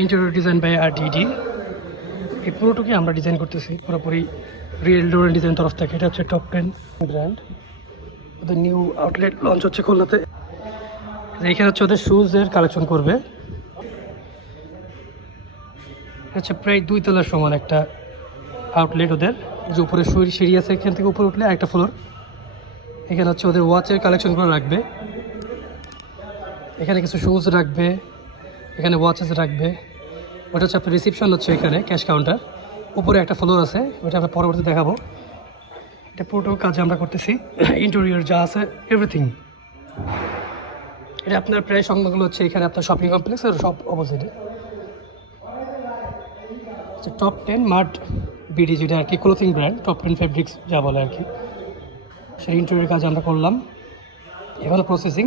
Interior design by RDD। এই পুরোটুকুই আমরা design করতেছি পুরোপুরি রিয়েল ডোরের ডিজাইন তরফ থেকে। এটা হচ্ছে টপ 10 ব্র্যান্ড, ওদের নিউ আউটলেট লঞ্চ হচ্ছে খুলনাতে। এইখানে হচ্ছে ওদের শুজের কালেকশন করবে। হচ্ছে প্রায় 2 তলার সমান একটা আউটলেট ওদের, যে উপরে সিঁড়ি আছে, এখান থেকে উপরে উঠলে একটা ফ্লোর। এখানে হচ্ছে ওদের ওয়াচের কালেকশনগুলো রাখবে, এখানে কিছু শুজ রাখবে, এখানে ওয়াচেস রাখবে। ওটা হচ্ছে আপনার রিসিপশন, হচ্ছে এখানে ক্যাশ কাউন্টার, উপরে একটা ফ্লোর আছে, ওটা আমরা পরবর্তী দেখাবো। এটা পুরোটো কাজে আমরা করতেছি, ইন্টেরিয়র যা আছে এভরিথিং। এটা আপনার প্রায় সংখ্যাগুলো হচ্ছে এখানে আপনার শপিং কমপ্লেক্স আর সব অপোজিটে। টপ 10 মার্ট বিডি, যেটা আর কি ক্লোথিং ব্র্যান্ড, টপ 10 ফেব্রিক্স যা বলে আর কি, সেই ইন্টেরিয়র কাজ আমরা করলাম। এখানে প্রসেসিং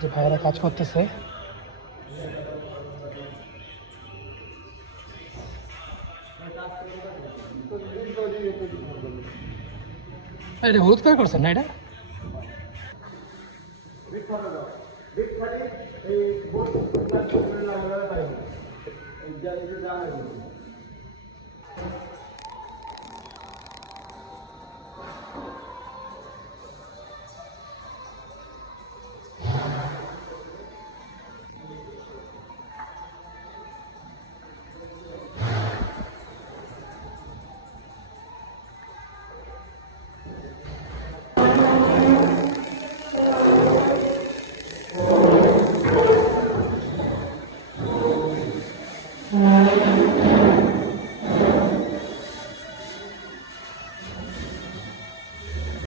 যে ভাইয়েরা কাজ করতেছে। এটা হলুদ কালার করছেন না এটা?